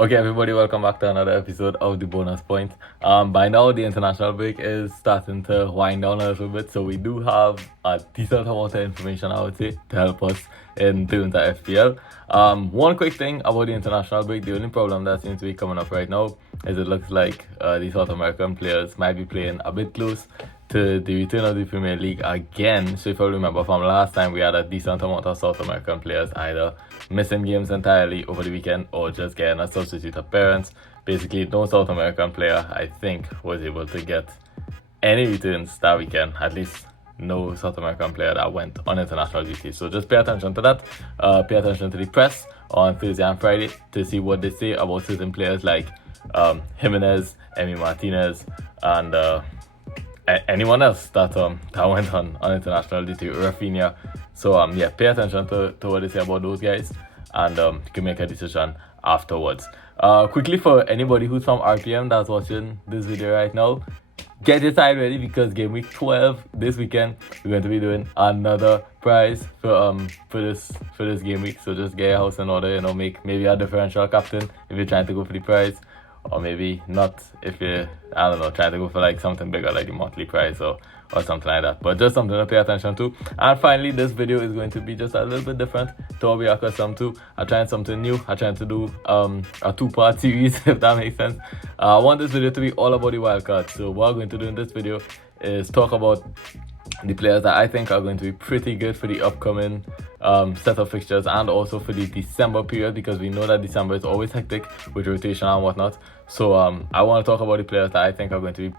Okay, everybody, welcome back to another episode of the Bonus Point. By now, the international break is starting to wind down a little bit, so we do have a decent amount of information, I would say, to help us in terms of FPL. One quick thing about the international break: the only problem that seems to be coming up right now is it looks like the South American players might be playing a bit close to the return of the Premier League again. So if you remember from last time, we had a decent amount of South American players either missing games entirely over the weekend or just getting a substitute appearance. Basically, no South American player, I think, was able to get any returns that weekend. At least no South American player that went on international duty. So just pay attention to that. Pay attention to the press on Thursday and Friday to see what they say about certain players like Jimenez, Emi Martinez, and anyone else that went on international duty, Rafinha. So yeah, pay attention to what they say about those guys, and you can make a decision afterwards. Quickly, for anybody who's from RPM that's watching this video right now, get your side ready because game week 12 this weekend we're going to be doing another prize for this game week. So just get your house in order, make maybe a differential captain if you're trying to go for the prize, or maybe not if you're, I don't know, trying to go for like something bigger like the monthly prize or something like that. But just something to pay attention to. And finally, this video is going to be just a little bit different to what we are accustomed to. I'm trying something new. I'm trying to do a two-part series, if that makes sense. I want this video to be all about the wildcard. So what I'm going to do in this video is talk about the players that I think are going to be pretty good for the upcoming set of fixtures, and also for the December period, because we know that December is always hectic with rotation and whatnot. So I want to talk about the players that I think are going to be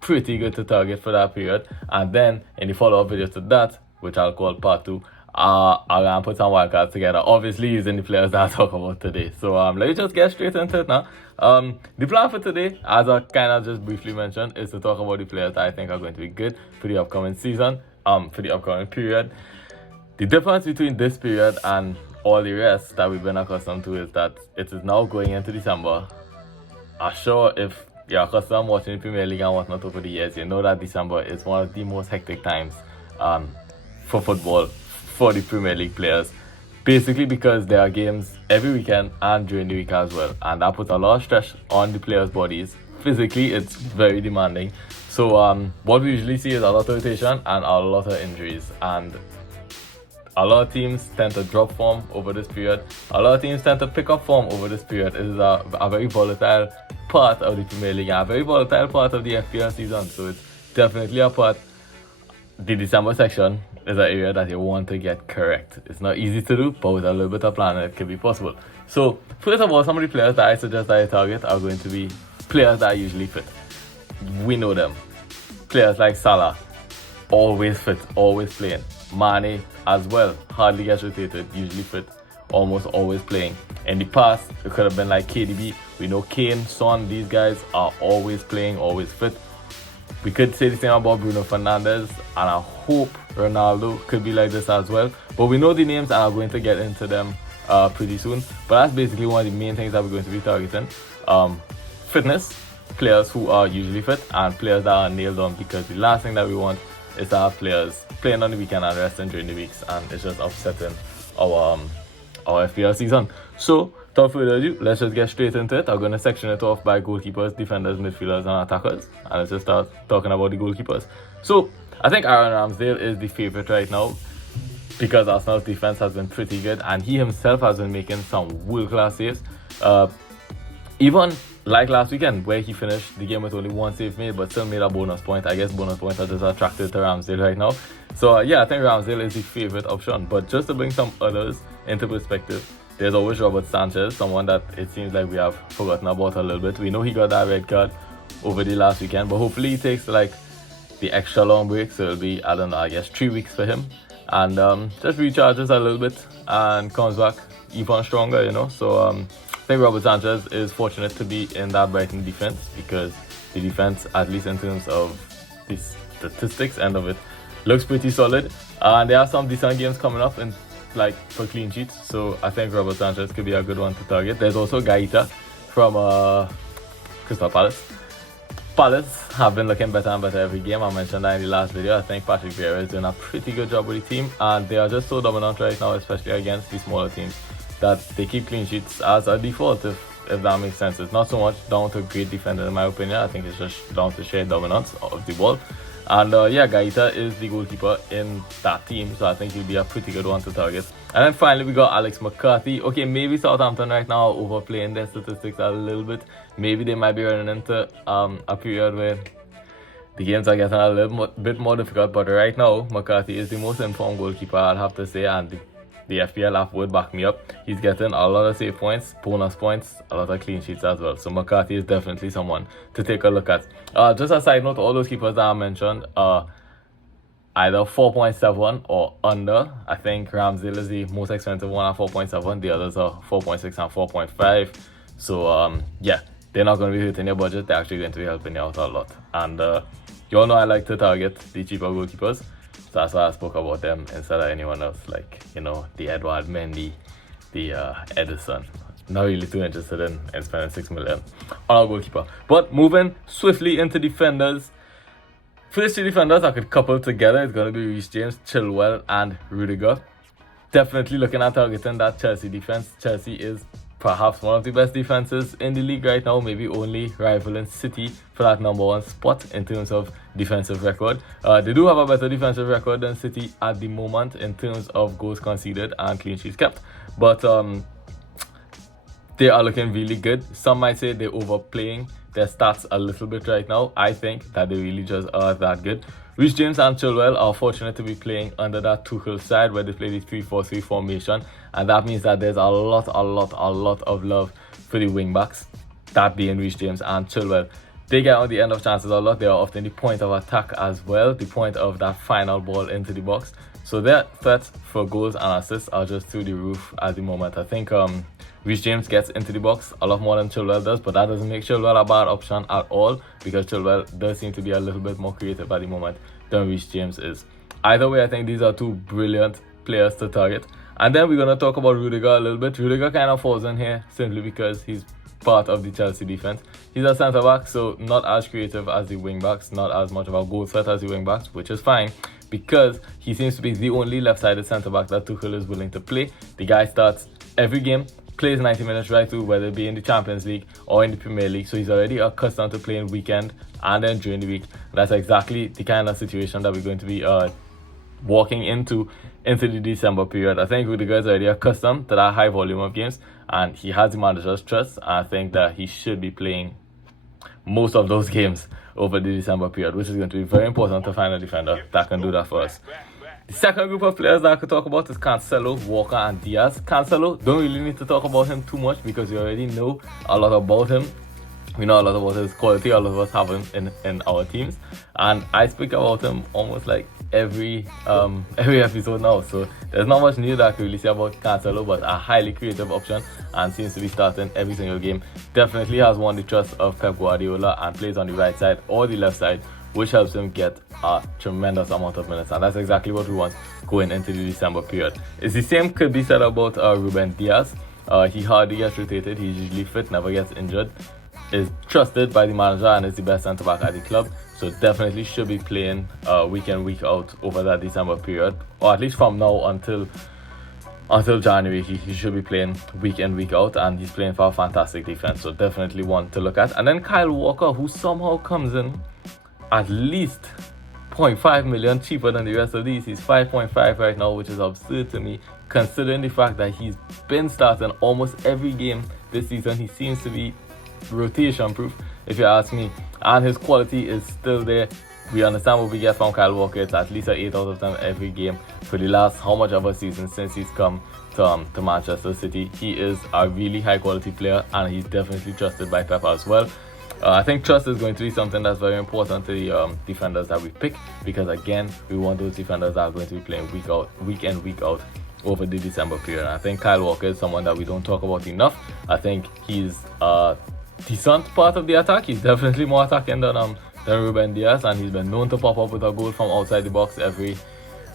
pretty good to target for that period, and then in the follow-up video to that, which I'll call part 2, I'll gonna put some wildcards together, obviously using the players that I talk about today. So let me just get straight into it now. The plan for today, as I kind of just briefly mentioned, is to talk about the players that I think are going to be good for the upcoming season, for the upcoming period. The difference between this period and all the rest that we've been accustomed to is that it is now going into December. I'm sure if you're accustomed watching the Premier League and whatnot over the years, you know that December is one of the most hectic times for football, for the Premier League players. Basically because there are games every weekend and during the week as well, and that puts a lot of stress on the players' bodies. Physically, it's very demanding. So what we usually see is a lot of rotation and a lot of injuries, and a lot of teams tend to drop form over this period. A lot of teams tend to pick up form over this period. It is a very volatile part of the Premier League, and a very volatile part of the FPL season. So it's definitely a part. The December section is an area that you want to get correct. It's not easy to do, but with a little bit of planning, it can be possible. So first of all, some of the players that I suggest that I target are going to be players that are usually fit. We know them. Players like Salah, always fit, always playing. Mane as well, hardly gets rotated, usually fit, almost always playing. In the past, it could have been like KDB. We know Kane, Son, these guys are always playing, always fit. We could say the same about Bruno Fernandez, and I hope Renaldo could be like this as well. But we know the names, and I'm going to get into them pretty soon. But that's basically one of the main things that we're going to be targeting. Fitness, players who are usually fit, and players that are nailed on, because the last thing that we want is to have players playing on the weekend and resting during the weeks, and it's just upsetting our FPL season. So without further ado, let's just get straight into it. I'm going to section it off by goalkeepers, defenders, midfielders, and attackers, and let's just start talking about the goalkeepers. So I think Aaron Ramsdale is the favorite right now, because Arsenal's defense has been pretty good, and he himself has been making some world-class saves. Even like last weekend, where he finished the game with only one save made, but still made a bonus point. I guess bonus points are just attracted to Ramsdale right now. So yeah, I think Ramsdale is the favorite option. But just to bring some others into perspective, there's always Robert Sanchez, someone that it seems like we have forgotten about a little bit. We know he got that red card over the last weekend, but hopefully he takes like the extra long break, so it'll be, I don't know, I guess 3 weeks for him, and just recharges a little bit and comes back even stronger, So I think Robert Sanchez is fortunate to be in that Brighton defense, because the defense, at least in terms of the statistics end of it, looks pretty solid, and there are some decent games coming up in like for clean sheets. So I think Robert Sanchez could be a good one to target. There's also Gaeta from Crystal Palace. Palace have been looking better and better every game. I mentioned that in the last video. I think Patrick Vieira is doing a pretty good job with the team, and they are just so dominant right now, especially against the smaller teams, that they keep clean sheets as a default. If if that makes sense. It's not so much down to great defender in my opinion. I think it's just down to sheer dominance of the ball. And yeah, Gaeta is the goalkeeper in that team, so I think he'll be a pretty good one to target. And then finally we got Alex Mccarthy. Okay, maybe Southampton right now are overplaying their statistics a little bit. Maybe they might be running into a period where the games are getting a little bit more difficult, but right now McCarthy is the most informed goalkeeper, I'll have to say, and the FPL app would back me up. He's getting a lot of save points, bonus points, a lot of clean sheets as well. So McCarthy is definitely someone to take a look at. Just a side note, all those keepers that I mentioned are either 4.7 or under. I think Ramsdale is the most expensive one at 4.7. The others are 4.6 and 4.5. So yeah, they're not going to be hitting your budget. They're actually going to be helping you out a lot. And you all know I like to target the cheaper goalkeepers. So that's why I spoke about them instead of anyone else, like, you know, the Edward Mendy, the Edison. Not really too interested in spending 6 million on a goalkeeper. But moving swiftly into defenders. First two defenders I could couple together is going to be Reece James, Chilwell, and Rudiger. Definitely looking at targeting that Chelsea defense. Chelsea is perhaps one of the best defenses in the league right now, maybe only rivaling City for that #1 spot in terms of defensive record. They do have a better defensive record than City at the moment in terms of goals conceded and clean sheets kept, but they are looking really good. Some might say they're overplaying their stats a little bit right now. I think that they really just are that good. Reece James and Chilwell are fortunate to be playing under that Tuchel side where they play the 3-4-3 formation, and that means that there's a lot of love for the wing backs, that being Reece James and Chilwell. They get on the end of chances a lot. They are often the point of attack as well, the point of that final ball into the box. So their threats for goals and assists are just through the roof at the moment. I think Reece James gets into the box a lot more than Chilwell does, but that doesn't make Chilwell a bad option at all, because Chilwell does seem to be a little bit more creative at the moment than Reece James is. Either way, I think these are two brilliant players to target. And then we're going to talk about Rudiger a little bit. Rudiger kind of falls in here simply because he's part of the Chelsea defense. He's a centre back, so not as creative as the wing backs, not as much of a goal threat as the wing backs, which is fine, because he seems to be the only left-sided centre back that Tuchel is willing to play. The guy starts every game, plays 90 minutes right through, whether it be in the Champions League or in the Premier League, so he's already accustomed to playing weekend and then during the week. That's exactly the kind of situation that we're going to be walking into the December period. I think Rudiger is already accustomed to that high volume of games, and he has the manager's trust. I think that he should be playing most of those games over the December period, which is going to be very important to find a defender that can do that for us. The second group of players that I could talk about is Cancelo, Walker, and Diaz. Cancelo, don't really need to talk about him too much because we already know a lot about him. We know a lot about his quality. A lot of us have him in our teams, and I speak about him almost like every episode now. So there's not much new that I can really say about Cancelo, but a highly creative option and seems to be starting every single game. Definitely has won the trust of Pep Guardiola and plays on the right side or the left side, which helps him get a tremendous amount of minutes, and that's exactly what we want going into the December period. It's the same could be said about Ruben Diaz. He hardly gets rotated. He's usually fit, never gets injured, is trusted by the manager, and is the best centre back at the club. So definitely should be playing week in, week out over that December period, or at least from now until January. He should be playing week in, week out, and he's playing for a fantastic defense. So definitely one to look at. And then Kyle Walker, who somehow comes in at least 0.5 million cheaper than the rest of these. He's 5.5 right now, which is absurd to me, considering the fact that he's been starting almost every game this season. He seems to be rotation proof, if you ask me, and his quality is still there. We understand what we get from Kyle Walker. It's at least an 8 out of 10 every game for the last how much of a season since he's come to Manchester City. He is a really high quality player, and he's definitely trusted by Pep as well. I think trust is going to be something that's very important to the defenders that we pick, because again, we want those defenders that are going to be playing week in, week out over the December period. I think Kyle Walker is someone that we don't talk about enough. I think he's a decent part of the attack. He's definitely more attacking than Ruben Diaz, and he's been known to pop up with a goal from outside the box every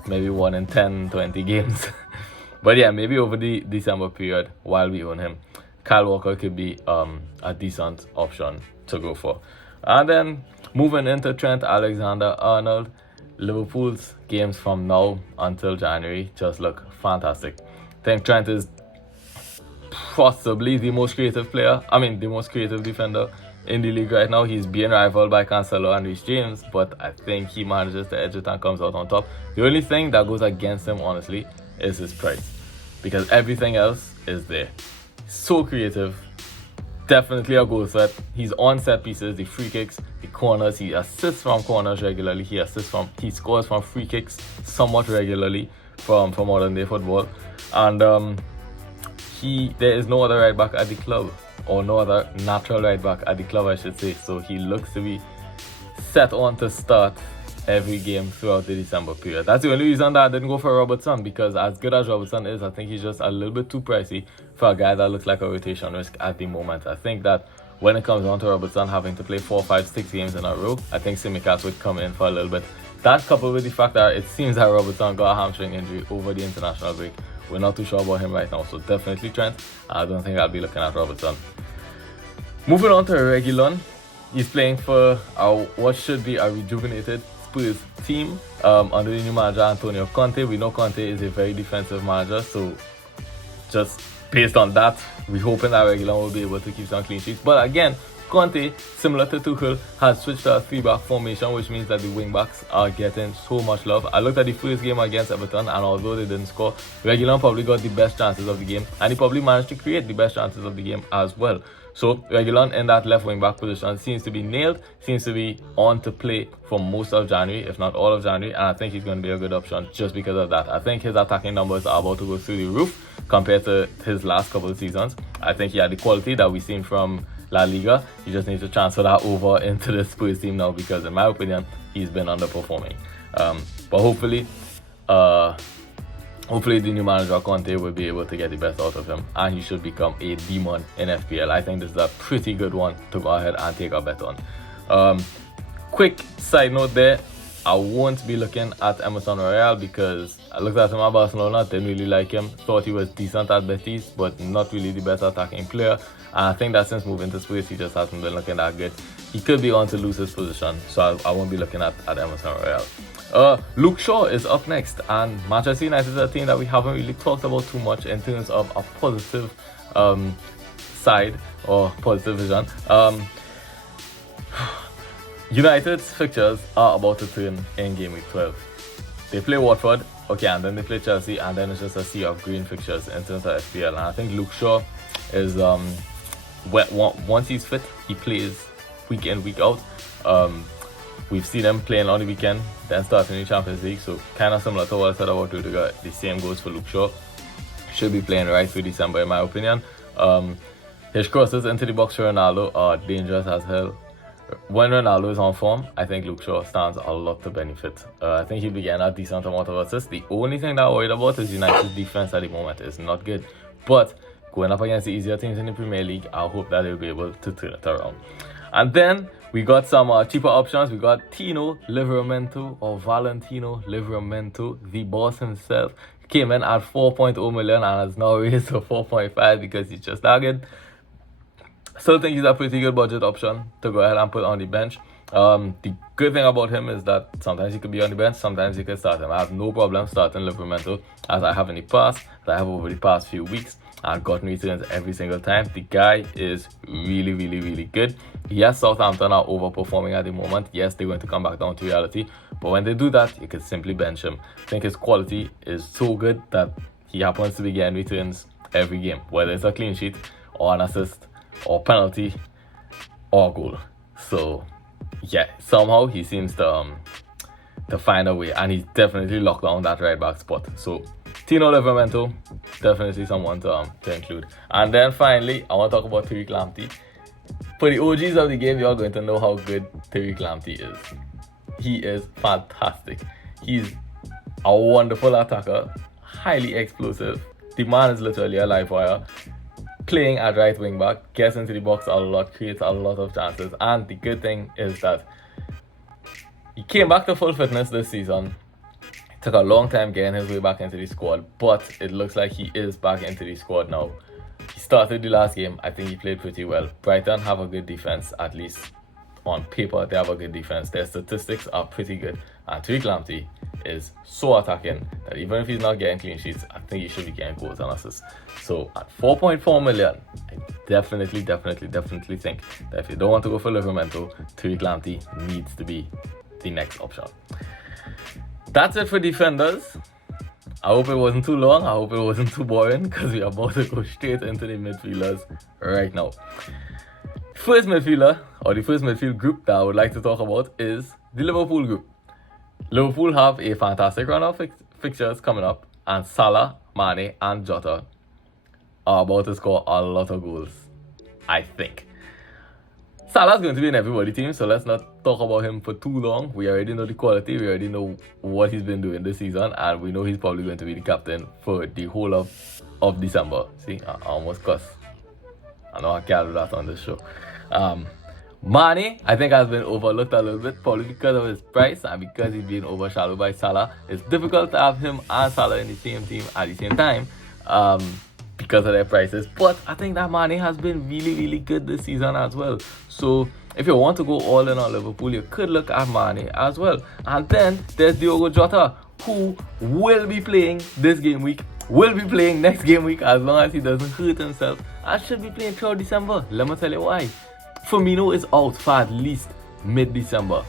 maybe 1 in 10, 20 games. But yeah, maybe over the December period while we own him, Kyle Walker could be a decent option to go for. And then moving into Trent Alexander-Arnold, Liverpool's games from now until January just look fantastic. I think Trent is possibly the most creative defender in the league right now. He's being rivaled by Cancelo and Reece James, but I think he manages to edge it and comes out on top. The only thing that goes against him, honestly, is his price, because everything else is there. So creative, definitely a goal threat. He's on set pieces, the free kicks, the corners. He assists from corners regularly. He scores from free kicks somewhat regularly from modern day football. And there is no other right back at the club, or no other natural right back at the club, I should say. So he looks to be set on to start every game throughout the December period. That's the only reason that I didn't go for Robertson, because as good as Robertson is, I think he's just a little bit too pricey for a guy that looks like a rotation risk at the moment. I think that when it comes down to Robertson having to play 4, 5, 6 games in a row, I think Mccarthy would come in for a little bit. That, coupled with the fact that it seems that Robertson got a hamstring injury over the international break, we're not too sure about him right now. So definitely Trent. I don't think I'll be looking at Robertson. Moving on to Reguilon. He's playing for what should be a rejuvenated Spurs team under the new manager Antonio Conte. We know Conte is a very defensive manager, so just based on that, we're hoping that Reguilon will be able to keep some clean sheets. But again, Conte, similar to Tuchel, has switched to a 3-back formation, which means that the wing-backs are getting so much love. I looked at the first game against Everton, and although they didn't score, Reguilon probably got the best chances of the game, and he probably managed to create the best chances of the game as well. So Reguilon in that left wing-back position seems to be nailed, seems to be on to play for most of January, if not all of January, and I think he's going to be a good option just because of that. I think his attacking numbers are about to go through the roof compared to his last couple of seasons. I think he had the quality that we've seen from La Liga. He just needs to transfer that over into the Spurs team now, because in my opinion, he's been underperforming. But hopefully the new manager Conte will be able to get the best out of him, and he should become a demon in FPL. I think this is a pretty good one to go ahead and take a bet on. Quick side note there, I won't be looking at Emerson Royal because I looked at him at Barcelona, didn't really like him, thought he was decent at Betis, but not really the best attacking player. And I think that since moving to Spurs, he just hasn't been looking that good. He could be on to lose his position, so I won't be looking at Emerson Royal. Luke Shaw is up next, and Manchester United is a team that we haven't really talked about too much in terms of a positive side or positive vision. United's fixtures are about to turn in game week 12. They play Watford, okay, and then they play Chelsea, and then it's just a sea of green fixtures in terms of FPL. And I think Luke Shaw is once he's fit, he plays week in, week out. We've seen him playing on the weekend, then starting the Champions League, so kind of similar to what I said about Rudiger. The same goes for Luke Shaw. Should be playing right through December, in my opinion. His crosses into the box for Renaldo are dangerous as hell. When Renaldo is on form, I think Luke Shaw stands a lot to benefit. I think he'll be getting a decent amount of assists. The only thing that I'm worried about is United's defense at the moment is not good. But going up against the easier teams in the Premier League, I hope that they'll be able to turn it around. And then we got some cheaper options. We got Tino Livramento, or Valentino Livramento, the boss himself. Came in at 4.0 million and has now raised to 4.5 because he's just that good. Still think he's a pretty good budget option to go ahead and put on the bench. The good thing about him is that sometimes he could be on the bench, sometimes he could start him. I have no problem starting Livramento, as I have in the past, as I have over the past few weeks, and gotten returns every single time. The guy is really, really, really good. Yes, Southampton are overperforming at the moment. Yes, they're going to come back down to reality, but when they do that, you can simply bench him. I think his quality is so good that he happens to be getting returns every game, whether it's a clean sheet or an assist or penalty or goal. So yeah, somehow he seems to find a way, and he's definitely locked down that right back spot. So Tino Livramento, definitely someone to include. And then finally, I want to talk about Tariq Lamptey. For the OGs of the game, you're going to know how good Tariq Lamptey is. He is fantastic. He's a wonderful attacker, highly explosive. The man is literally a live wire. Playing at right wing back, gets into the box a lot, creates a lot of chances. And the good thing is that he came back to full fitness this season. It took a long time getting his way back into the squad, but it looks like he is back into the squad now. He started the last game. I think he played pretty well. Brighton have a good defense, at least on paper, they have a good defense. Their statistics are pretty good. And Tariq Lamptey is so attacking that even if he's not getting clean sheets, I think he should be getting goals and assists. So at 4.4 million, I definitely think that if you don't want to go for Livramento, Tariq Lamptey needs to be the next option. That's it for defenders. I hope it wasn't too long. I hope it wasn't too boring, because we are about to go straight into the midfielders right now. First midfielder, or the first midfield group that I would like to talk about, is the Liverpool group. Liverpool have a fantastic run of fixtures coming up, and Salah, Mane and Jota are about to score a lot of goals, I think. Salah's going to be in everybody's team, so let's not talk about him for too long. We already know the quality, we already know what he's been doing this season, and we know he's probably going to be the captain for the whole of December. See, I almost cussed. I know I can't do that on this show. Mane, I think, has been overlooked a little bit, probably because of his price and because he's being overshadowed by Salah. It's difficult to have him and Salah in the same team at the same time, because of their prices. But I think that Mane has been really good this season as well. So if you want to go all in on Liverpool, you could look at Mane as well. And then there's Diogo Jota, who will be playing this game week, will be playing next game week, as long as he doesn't hurt himself, and should be playing throughout December. Let me tell you why. Firmino is out for at least mid-December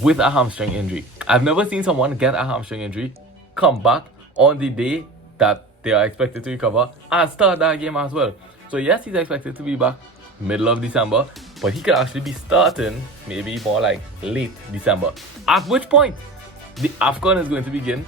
with a hamstring injury. I've never seen someone get a hamstring injury, come back on the day that they are expected to recover, and start that game as well. So yes, he's expected to be back middle of December, but he could actually be starting maybe more like late December. At which point, the AFCON is going to begin,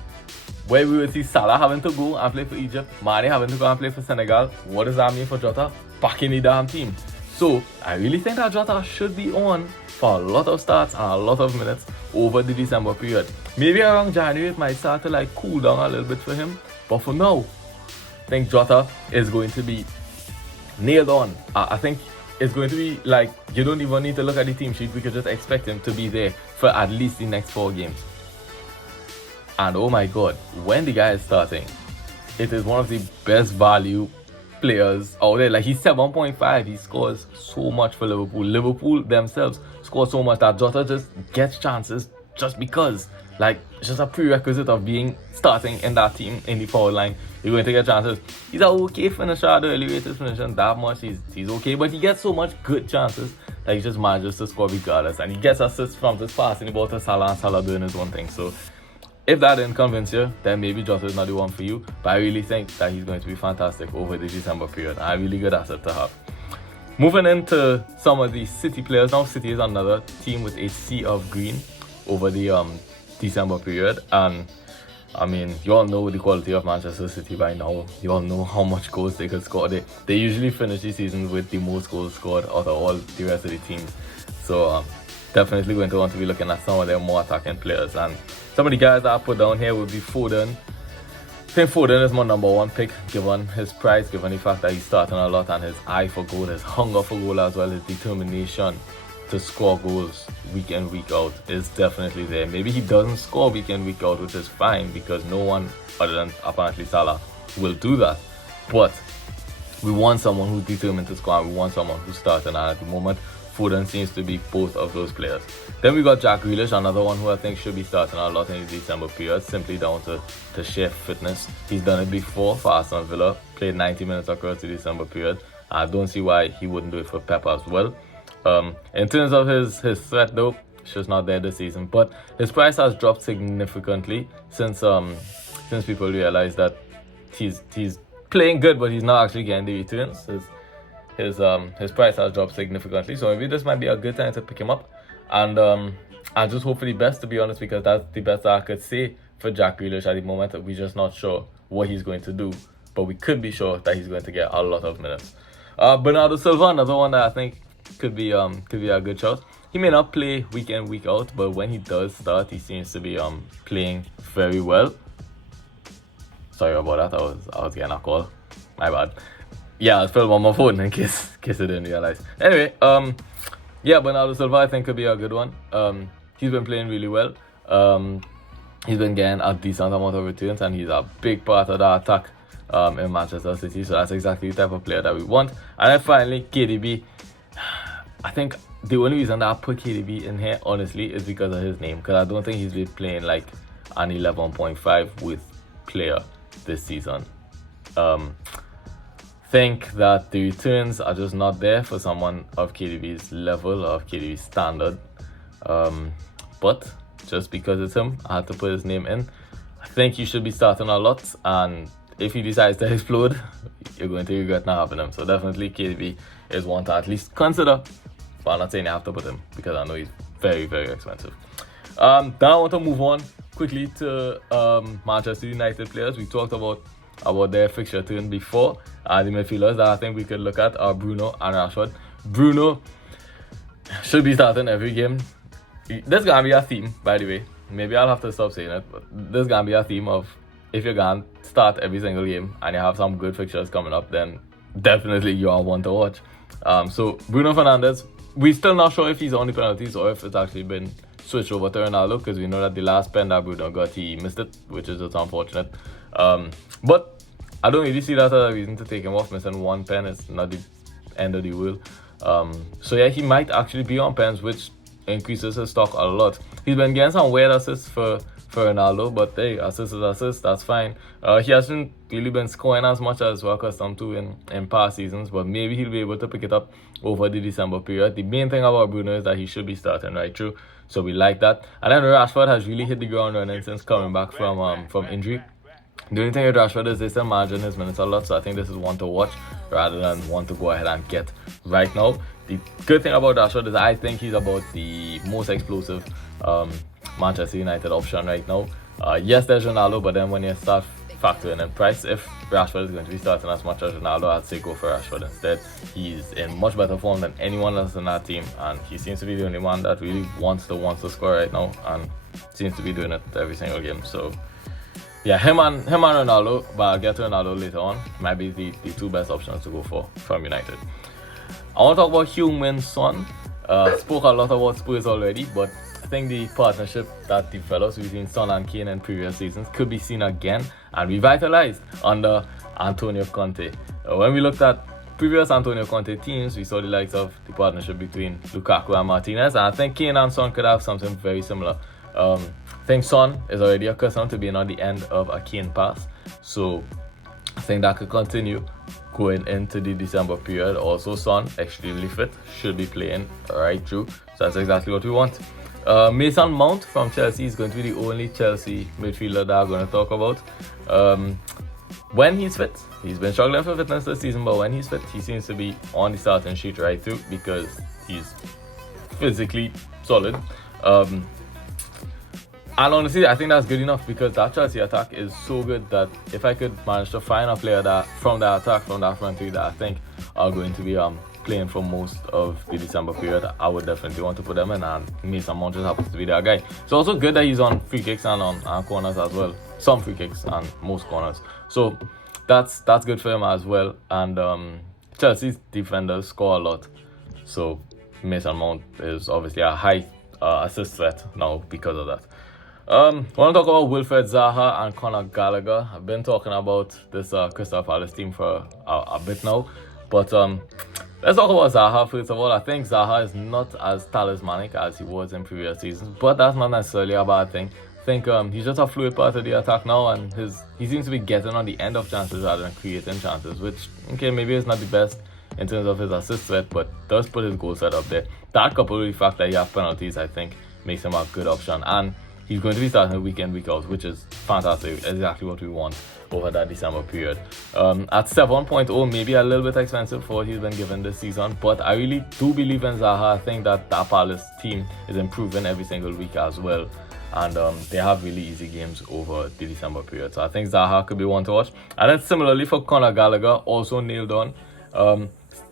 where we will see Salah having to go and play for Egypt, Mane having to go and play for Senegal. What does that mean for Jota? Back in the damn team. So I really think that Jota should be on for a lot of starts and a lot of minutes over the December period. Maybe around January it might start to like cool down a little bit for him, but for now, I think Jota is going to be nailed on. I think it's going to be like, you don't even need to look at the team sheet. We could just expect him to be there for at least the next 4 games. And oh my god, when the guy is starting, it is one of the best value players out there. Like, he's 7.5. He scores so much for Liverpool. Liverpool themselves score so much that Jota just gets chances just because. Like, it's just a prerequisite of being starting in that team in the forward line. You're going to get chances. He's an okay finisher at the early rated finishing that much. He's okay, but he gets so much good chances that he just manages to score regardless. And he gets assists from just passing the ball to Salah, and Salah doing his own thing. So if that didn't convince you, then maybe Jota is not the one for you. But I really think that he's going to be fantastic over the December period. And a really good asset to have. Moving into some of the City players now. City is another team with a sea of green over the December period, and I mean, you all know the quality of Manchester City by now. You all know how much goals they could score. They usually finish the season with the most goals scored out of all the rest of the teams. So definitely going to want to be looking at some of their more attacking players. And some of the guys that I put down here would be Foden. I think Foden is my number 1 pick, given his price, given the fact that he's starting a lot, and his eye for goal, his hunger for goal, as well as determination to score goals week in, week out is definitely there. Maybe he doesn't score week in, week out, which is fine, because no one other than apparently Salah will do that. But we want someone who's determined to score, and we want someone who's starting, and at the moment Foden seems to be both of those players. Then we got Jack Relish, another one who I think should be starting a lot in the December period, simply down to sheer fitness. He's done it before for Aston Villa, played 90 minutes across the December period. I don't see why he wouldn't do it for Pep as well. In terms of his threat though, it's just not there this season. But his price has dropped significantly since people realized that he's playing good, but he's not actually getting the returns. His price has dropped significantly, so maybe this might be a good time to pick him up. And I just hope for the best, to be honest, because that's the best that I could say for Jack Grealish at the moment. We're just not sure what he's going to do, but we could be sure that he's going to get a lot of minutes. Bernardo Silva, another one that I think could be a good shot. He may not play week in, week out, but when he does start, he seems to be playing very well. Sorry about that, I was getting a call. My bad. Yeah, I was filming on my phone in case I didn't realize. Anyway, yeah, Bernardo Silva I think could be a good one. He's been playing really well. He's been getting a decent amount of returns, and he's a big part of the attack in Manchester City. So that's exactly the type of player that we want. And then finally, KDB. I think the only reason that I put KDB in here, honestly, is because of his name. Because I don't think he's been playing like an 11.5 with player this season. Think that the returns are just not there for someone of KDB's level, of KDB's standard. But just because it's him, I had to put his name in. I think he should be starting a lot, and if he decides to explode, you're going to regret not having him. So definitely KDB is one to at least consider. But I'm not saying you have to put him, because I know he's very, very expensive. Then I want to move on quickly to Manchester United players. We talked about their fixture turn before. The midfielders that I think we could look at are Bruno and Rashford. Bruno should be starting every game. There's gonna be a theme, by the way. Maybe I'll have to stop saying it, but there's gonna be a theme of, if you're gonna start every single game and you have some good fixtures coming up, then definitely you are one to watch. So Bruno Fernandez, we're still not sure if he's on the penalties or if it's actually been switched over to Renaldo, because we know that the last pen that Bruno got, he missed it, which is just unfortunate. But I don't really see that as a reason to take him off. Missing one pen is not the end of the world. So yeah, he might actually be on pens, which increases his stock a lot. He's been getting some weird assists for Renaldo, but hey, assist is assist, that's fine. He hasn't really been scoring as much as we're accustomed to in past seasons, but maybe he'll be able to pick it up over the December period. The main thing about Bruno is that he should be starting right through, so we like that. And then Rashford has really hit the ground running since coming back from injury. The only thing with Rashford is they still managing his minutes a lot, so I think this is one to watch rather than one to go ahead and get right now. The good thing about Rashford is I think he's about the most explosive Manchester United option right now. Yes, there's Ronaldo, but then when you start factoring in price, if Rashford is going to be starting as much as Ronaldo, I'd say go for Rashford instead. He's in much better form than anyone else in that team, and he seems to be the only one that really wants to score right now, and seems to be doing it every single game. So yeah, him and Ronaldo, but I'll get to Ronaldo later on, might be the two best options to go for from United. I want to talk about Heung-min Son. Spoke a lot about Spurs already, but I think the partnership that develops between Son and Kane in previous seasons could be seen again and revitalized under Antonio Conte. When we looked at previous Antonio Conte teams, we saw the likes of the partnership between Lukaku and Martinez, and I think Kane and Son could have something very similar. I think Son is already accustomed to being on the end of a Kane pass, so I think that could continue going into the December period. Also, Son, extremely fit, should be playing right through, so that's exactly what we want. Mason Mount from Chelsea is going to be the only Chelsea midfielder that I'm going to talk about. When he's fit, he's been struggling for fitness this season, but when he's fit, he seems to be on the starting sheet right through because he's physically solid. And honestly, I think that's good enough because that Chelsea attack is so good that if I could manage to find a player that from that attack, from that front three that I think are going to be playing for most of the December period, I would definitely want to put them in, and Mason Mount just happens to be that guy. It's also good that he's on free kicks and on corners as well. Some free kicks and most corners. So that's good for him as well. And Chelsea's defenders score a lot. So Mason Mount is obviously a high assist threat now because of that. I want to talk about Wilfred Zaha and Conor Gallagher. I've been talking about this Crystal Palace team for a bit now, but let's talk about Zaha first of all. I think Zaha is not as talismanic as he was in previous seasons, but that's not necessarily a bad thing. I think he's just a fluid part of the attack now, and he seems to be getting on the end of chances rather than creating chances, which, okay, maybe it's not the best in terms of his assist threat, but does put his goal set up there. That coupled with the fact that he has penalties, I think, makes him a good option, and he's going to be starting week in, week out, which is fantastic. Exactly what we want over that December period. At 7.0, maybe a little bit expensive for what he's been given this season, but I really do believe in Zaha. I think that Palace team is improving every single week as well, and they have really easy games over the December period. So I think Zaha could be one to watch. And then similarly for Conor Gallagher, also nailed on.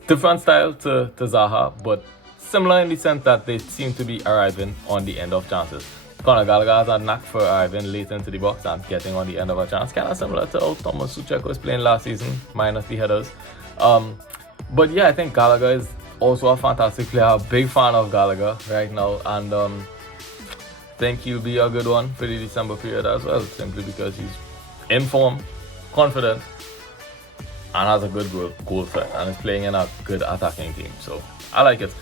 Different style to Zaha, but similar in the sense that they seem to be arriving on the end of chances. Conor Gallagher has a knack for arriving late into the box and getting on the end of a chance, kind of similar to how Thomas Suchek was playing last season, minus the headers. But yeah, I think Gallagher is also a fantastic player. A big fan of Gallagher right now, and I think he'll be a good one for the December period as well, simply because he's in form, confident, and has a good goal threat, and is playing in a good attacking team. So I like it.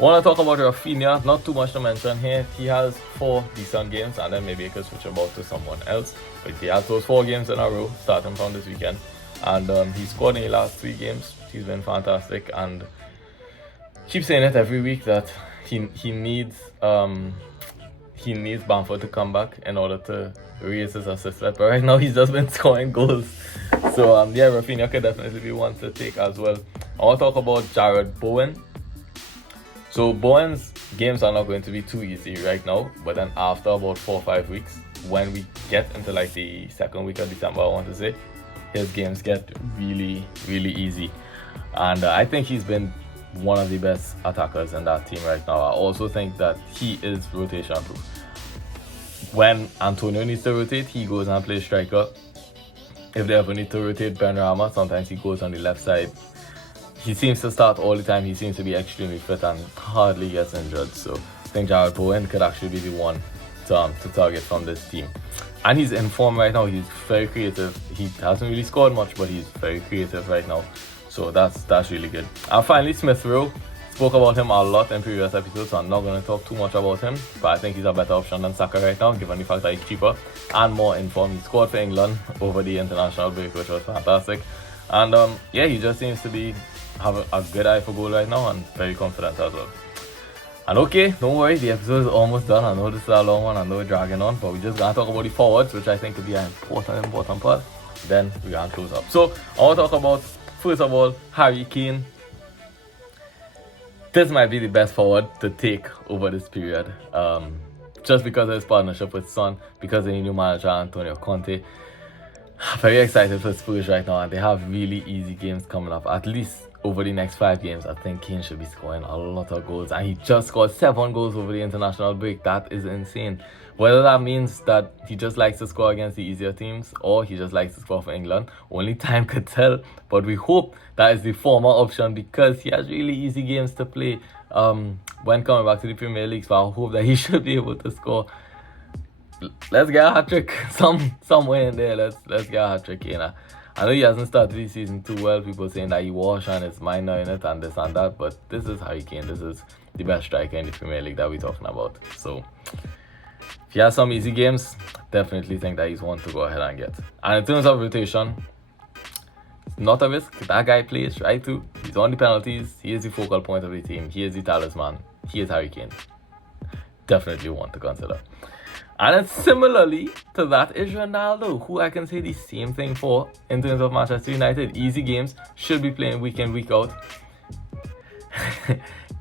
I want to talk about Rafinha. Not too much to mention here. He has 4 decent games, and then maybe I could switch about to someone else. But he has those 4 games in a row, starting from this weekend. And he scored in the last 3 games. He's been fantastic, and keep saying it every week that he needs Bamford to come back in order to raise his assist rate. But right now he's just been scoring goals. So Rafinha could definitely be one to take as well. I want to talk about Jared Bowen. So Bowen's games are not going to be too easy right now, but then after about 4 or 5 weeks, when we get into like the second week of December, I want to say, his games get really, really easy. And I think he's been one of the best attackers in that team right now. I also think that he is rotation proof. When Antonio needs to rotate, he goes and plays striker. If they ever need to rotate Bernardo, sometimes he goes on the left side. He seems to start all the time. He seems to be extremely fit and hardly gets injured. So I think Jared Bowen could actually be the one to target from this team. And he's in form right now. He's very creative. He hasn't really scored much, but he's very creative right now. So that's really good. And finally, Smith Rowe. Spoke about him a lot in previous episodes, so I'm not going to talk too much about him. But I think he's a better option than Saka right now, given the fact that he's cheaper and more in form. He scored for England over the international break, which was fantastic. And he just seems to have a good eye for goal right now and very confident as well. And okay, don't worry, the episode is almost done. I know this is a long one, I know we're dragging on, but we're just going to talk about the forwards, which I think could be an important part. Then we're going to close up. So I want to talk about, first of all, Harry Kane. This might be the best forward to take over this period. Just because of his partnership with Son, because of the new manager, Antonio Conte. Very excited for Spurs right now, and they have really easy games coming up. At least over the next 5 games, I think Kane should be scoring a lot of goals. And he just scored 7 goals over the international break. That is insane. Whether that means that he just likes to score against the easier teams or he just likes to score for England, only time could tell. But we hope that is the former option because he has really easy games to play when coming back to the Premier League. So I hope that he should be able to score. Let's get a hat-trick somewhere in there. Let's get a hat-trick, Kane. I know he hasn't started the season too well. People saying that he washed and it's minor in it and this and that. But this is Harry Kane. This is the best striker in the Premier League that we're talking about. So if he has some easy games, definitely think that he's one to go ahead and get. And in terms of rotation, it's not a risk. That guy plays right too. He's on the penalties. He is the focal point of the team. He is the talisman. He is Harry Kane. Definitely one to consider. And then similarly to that is Renaldo, who I can say the same thing for in terms of Manchester United. Easy games, should be playing week in, week out.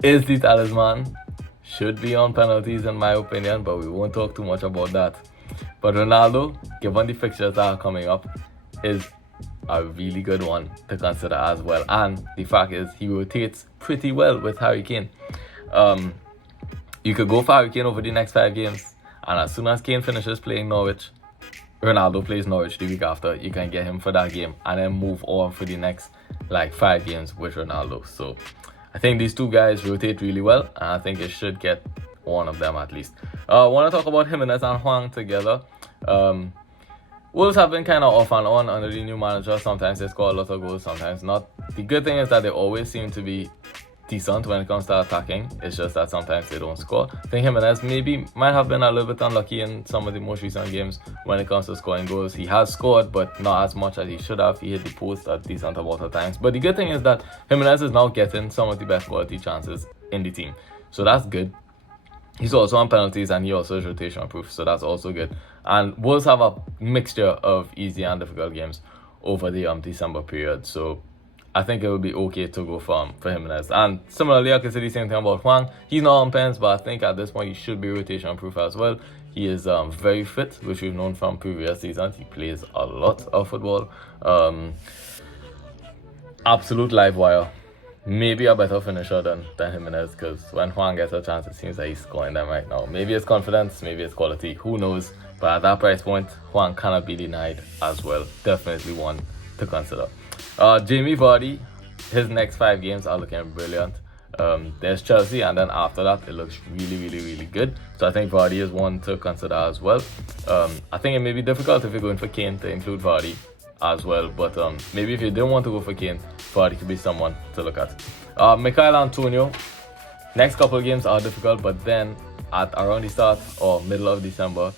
Is the talisman. Should be on penalties in my opinion, but we won't talk too much about that. But Renaldo, given the fixtures that are coming up, is a really good one to consider as well. And the fact is, he rotates pretty well with Harry Kane. You could go for Harry Kane over the next 5 games. And as soon as Kane finishes playing Norwich, Renaldo plays Norwich the week after. You can get him for that game and then move on for the next 5 games with Renaldo. So I think these 2 guys rotate really well, and I think it should get one of them at least. I want to talk about Jimenez and Hwang together. Wolves have been kind of off and on under the new manager. Sometimes they score a lot of goals, sometimes not. The good thing is that they always seem to be decent when it comes to attacking. It's just that sometimes they don't score. I think Jimenez might have been a little bit unlucky in some of the most recent games when it comes to scoring goals. He has scored, but not as much as he should have. He hit the post a decent amount of times. But the good thing is that Jimenez is now getting some of the best quality chances in the team. So that's good. He's also on penalties and he also is rotation proof. So that's also good. And Wolves have a mixture of easy and difficult games over the December period. So I think it would be okay to go for Jimenez. And similarly, I can say the same thing about Hwang. He's not on pens, but I think at this point he should be rotation proof as well. He is very fit, which we've known from previous seasons. He plays a lot of football. Absolute live wire. Maybe a better finisher than Jimenez, because when Hwang gets a chance, it seems like he's scoring them right now. Maybe it's confidence, maybe it's quality, who knows. But at that price point, Hwang cannot be denied as well. Definitely one to consider. Jamie Vardy, his next 5 games are looking brilliant. There's Chelsea, and then after that, it looks really good. So I think Vardy is one to consider as well. I think it may be difficult if you're going for Kane to include Vardy as well, but maybe if you didn't want to go for Kane, Vardy could be someone to look at. Michail Antonio, Next couple of games are difficult, but then at around the start or middle of December,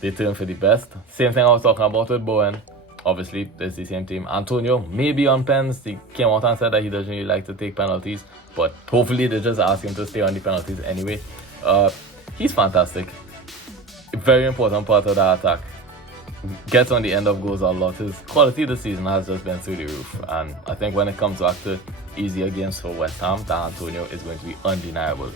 they turn for the best. Same thing I was talking about with Bowen. Obviously, it's the same team. Antonio, maybe on pens. He came out and said that he doesn't really like to take penalties, but hopefully they just ask him to stay on the penalties anyway. He's fantastic. A very important part of the attack. Gets on the end of goals a lot. His quality this season has just been through the roof, and I think when it comes back to easier games for West Ham, that Antonio is going to be undeniable.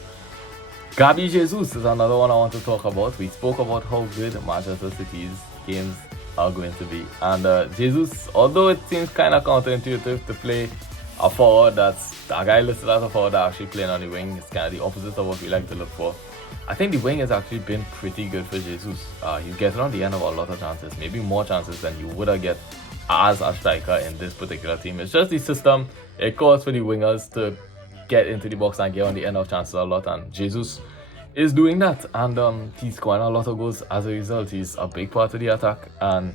Gabi Jesus is another one I want to talk about. We spoke about how good Manchester City's games are going to be, and Jesus, although it seems kind of counterintuitive to play a forward that's a guy listed as a forward that actually playing on the wing, it's kind of the opposite of what we like to look for. I think the wing has actually been pretty good for Jesus. He's getting on the end of a lot of chances, maybe more chances than you would have get as a striker in this particular team. It's just the system. It calls for the wingers to get into the box and get on the end of chances a lot, and Jesus is doing that, and he's scoring a lot of goals as a result. He's a big part of the attack, and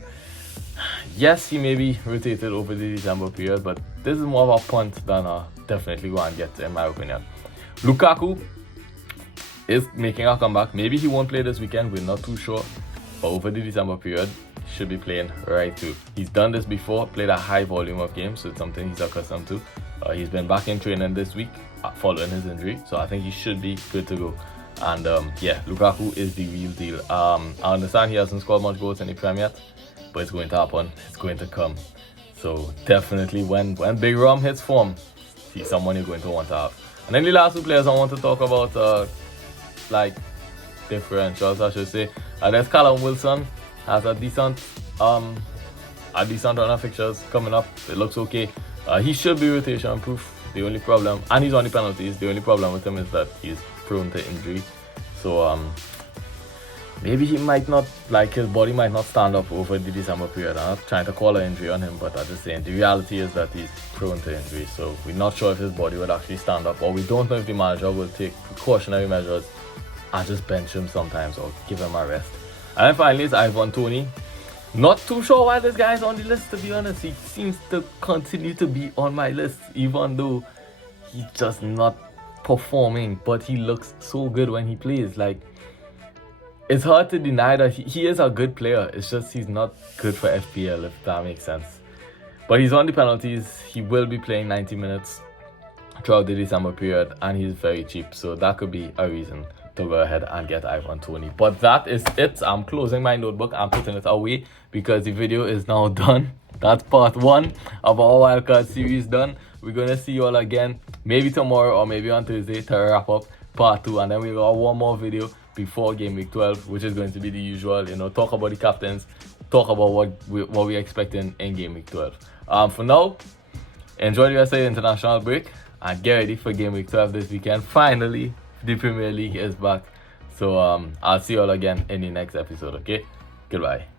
yes, he may be rotated over the December period, but this is more of a punt than a definitely go and get, in my opinion. Lukaku is making a comeback. Maybe he won't play this weekend, we're not too sure, but over the December period, should be playing right too. He's done this before, played a high volume of games, so it's something he's accustomed to. He's been back in training this week following his injury, so I think he should be good to go. And yeah, Lukaku is the real deal. I understand he hasn't scored much goals in the Premier yet, but it's going to happen. It's going to come. So definitely when Big Rom hits form, he's someone you're going to want to have. And then the last two players I want to talk about, like differentials, I should say. And there's Callum Wilson, has a decent run of fixtures coming up. It looks okay. He should be rotation proof. The only problem, and he's on the penalties, the only problem with him is that he's prone to injury. So maybe he might not, like, his body might not stand up over the December period. I'm not trying to call an injury on him, but I'm just saying the reality is that he's prone to injury. So we're not sure if his body would actually stand up, or we don't know if the manager will take precautionary measures and just bench him sometimes or give him a rest. And then finally it's Ivan Toney. Not too sure why this guy's on the list, to be honest. He seems to continue to be on my list, even though he's just not performing, but he looks so good when he plays. Like, it's hard to deny that he is a good player. It's just he's not good for FPL, if that makes sense. But he's on the penalties. He will be playing 90 minutes throughout the December period, and he's very cheap, so that could be a reason to go ahead and get Ivan Toney. But that is it. I'm closing my notebook. I'm putting it away because the video is now done. That's part 1 of our wildcard series done. We're gonna see you all again maybe tomorrow or maybe on Thursday to wrap up part 2, and then we got one more video before game week 12, which is going to be the usual, talk about the captains, talk about what we're expecting in game week 12. For now, enjoy the rest of the international break and get ready for game week 12 this weekend. Finally, the Premier League is back. So I'll see you all again in the next episode. Okay, goodbye.